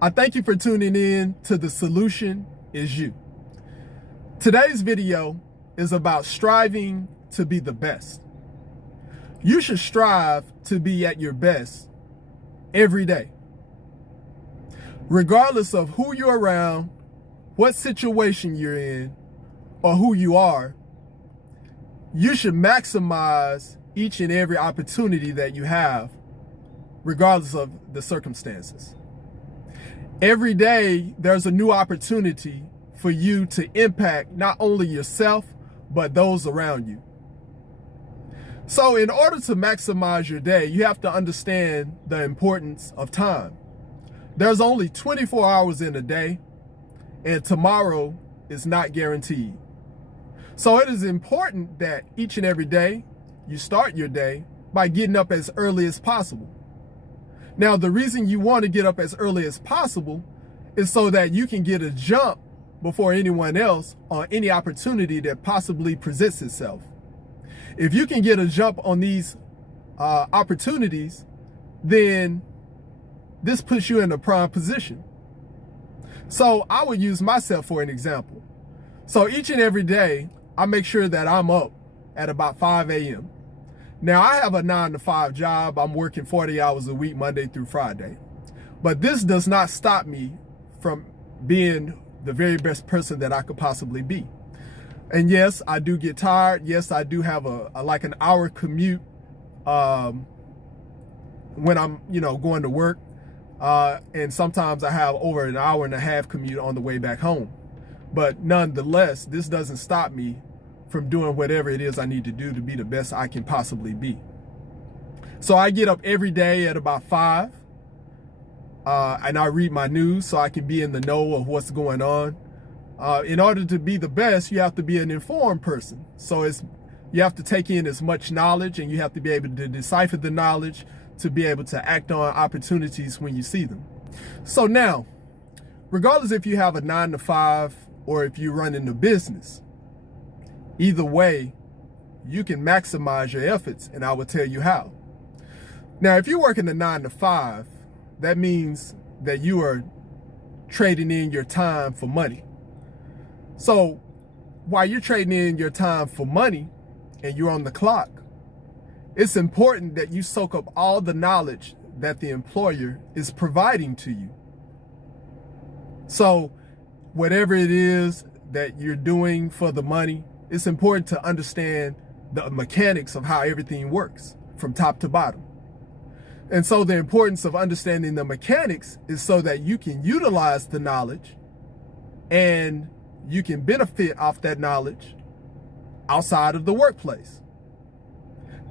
I thank you for tuning in to The Solution Is You. Today's video is about striving to be the best. You should strive to be at your best every day. Regardless of who you're around, what situation you're in, or who you are, you should maximize each and every opportunity that you have, regardless of the circumstances. Every day, there's a new opportunity for you to impact not only yourself, but those around you. So in order to maximize your day, you have to understand the importance of time. There's only 24 hours in a day, and tomorrow is not guaranteed. So it is important that each and every day you start your day by getting up as early as possible. Now, the reason you want to get up as early as possible is so that you can get a jump before anyone else on any opportunity that possibly presents itself. If you can get a jump on these opportunities, then this puts you in a prime position. So I would use myself for an example. So each and every day, I make sure that I'm up at about 5 a.m. Now, I have a 9-to-5 job. I'm working 40 hours a week, Monday through Friday. But this does not stop me from being the very best person that I could possibly be. And yes, I do get tired. Yes, I do have like an hour commute when I'm, going to work. And sometimes I have over an hour and a half commute on the way back home. But nonetheless, this doesn't stop me from doing whatever it is I need to do to be the best I can possibly be. So I get up every day at about 5, and I read my news so I can be in the know of what's going on. In order to be the best, you have to be an informed person. So you have to take in as much knowledge, and you have to be able to decipher the knowledge to be able to act on opportunities when you see them. So now, regardless if you have a 9-to-5 or if you run in a business, either way, you can maximize your efforts, and I will tell you how. Now, if you're working a 9-to-5, that means that you are trading in your time for money. So while you're trading in your time for money and you're on the clock, it's important that you soak up all the knowledge that the employer is providing to you. So whatever it is that you're doing for the money, it's important to understand the mechanics of how everything works from top to bottom. And so the importance of understanding the mechanics is so that you can utilize the knowledge and you can benefit off that knowledge outside of the workplace.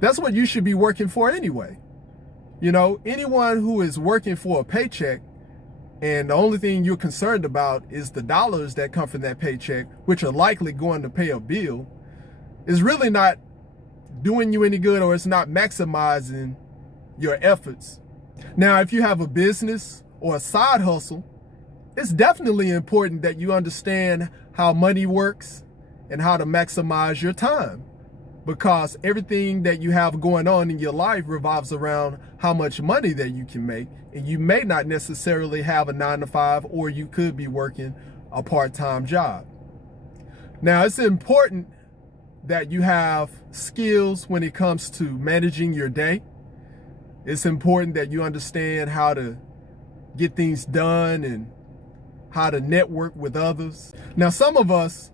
That's what you should be working for anyway. Anyone who is working for a paycheck and the only thing you're concerned about is the dollars that come from that paycheck, which are likely going to pay a bill, is really not doing you any good, or it's not maximizing your efforts. Now, if you have a business or a side hustle, it's definitely important that you understand how money works and how to maximize your time, because everything that you have going on in your life revolves around how much money that you can make. And you may not necessarily have a 9-to-5, or you could be working a part-time job. Now, it's important that you have skills when it comes to managing your day. It's important that you understand how to get things done and how to network with others. Now, some of us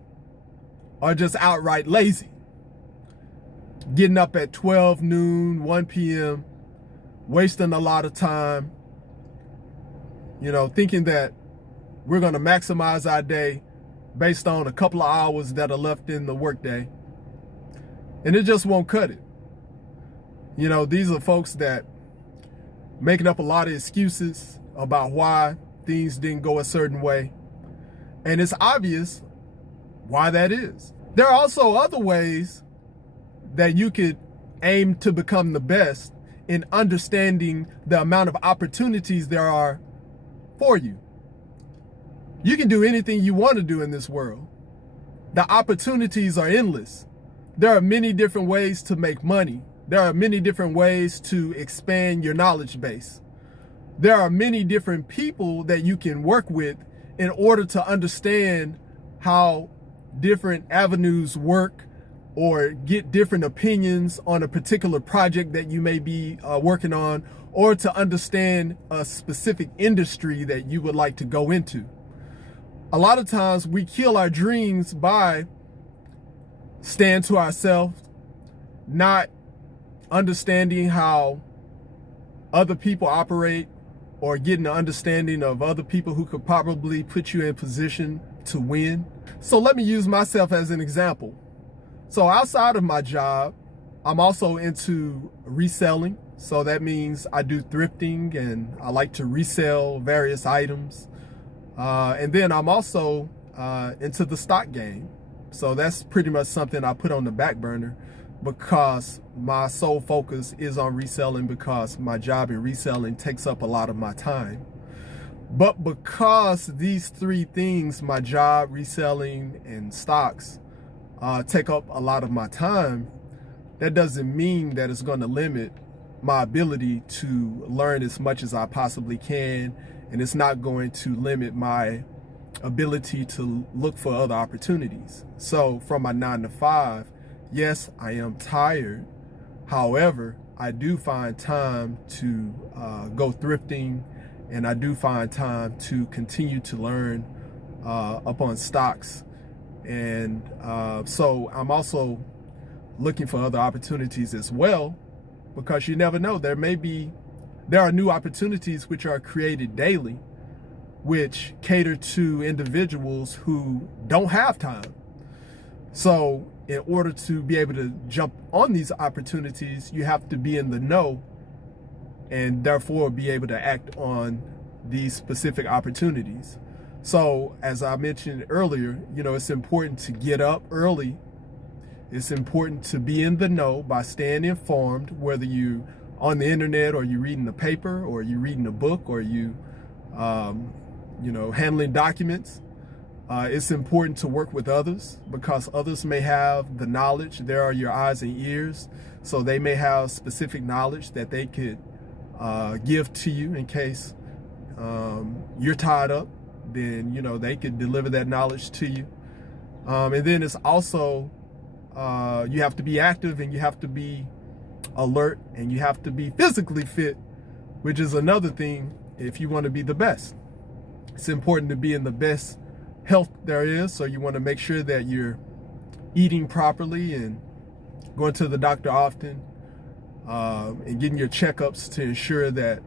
are just outright lazy, getting up at 12 noon, 1 p.m., wasting a lot of time, thinking that we're going to maximize our day based on a couple of hours that are left in the workday. And it just won't cut it. These are folks that making up a lot of excuses about why things didn't go a certain way. And it's obvious why that is. There are also other ways that you could aim to become the best in understanding the amount of opportunities there are for you. You can do anything you want to do in this world. The opportunities are endless. There are many different ways to make money. There are many different ways to expand your knowledge base. there are many different people that you can work with in order to understand how different avenues work, or get different opinions on a particular project that you may be working on, or to understand a specific industry that you would like to go into. A lot of times we kill our dreams by staying to ourselves, not understanding how other people operate, or getting an understanding of other people who could probably put you in position to win. So let me use myself as an example. So outside of my job, I'm also into reselling. So that means I do thrifting, and I like to resell various items. And then I'm also into the stock game. So that's pretty much something I put on the back burner, because my sole focus is on reselling, because my job in reselling takes up a lot of my time. But because these three things, my job, reselling, and stocks, take up a lot of my time, that doesn't mean that it's going to limit my ability to learn as much as I possibly can, and it's not going to limit my ability to look for other opportunities. So from my 9 to 5, yes, I am tired. However, I do find time to go thrifting, and I do find time to continue to learn up on stocks. And so I'm also looking for other opportunities as well, because you never know. There are new opportunities which are created daily, which cater to individuals who don't have time. So in order to be able to jump on these opportunities, you have to be in the know, and therefore be able to act on these specific opportunities. So as I mentioned earlier, it's important to get up early. It's important to be in the know by staying informed, whether you on the internet, or you reading the paper, or you reading a book, or you handling documents. It's important to work with others, because others may have the knowledge. There are your eyes and ears, so they may have specific knowledge that they could give to you in case you're tied up. Then they could deliver that knowledge to you. And then it's also you have to be active, and you have to be alert, and you have to be physically fit, which is another thing if you want to be the best. It's important to be in the best health there is, so you want to make sure that you're eating properly and going to the doctor often, and getting your checkups to ensure that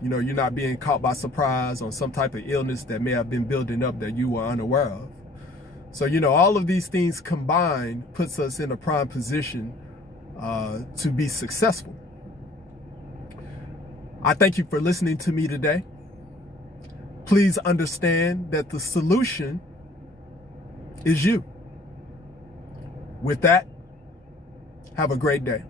you're not being caught by surprise on some type of illness that may have been building up that you were unaware of. So all of these things combined puts us in a prime position to be successful. I thank you for listening to me today. Please understand that the solution is you. With that, have a great day.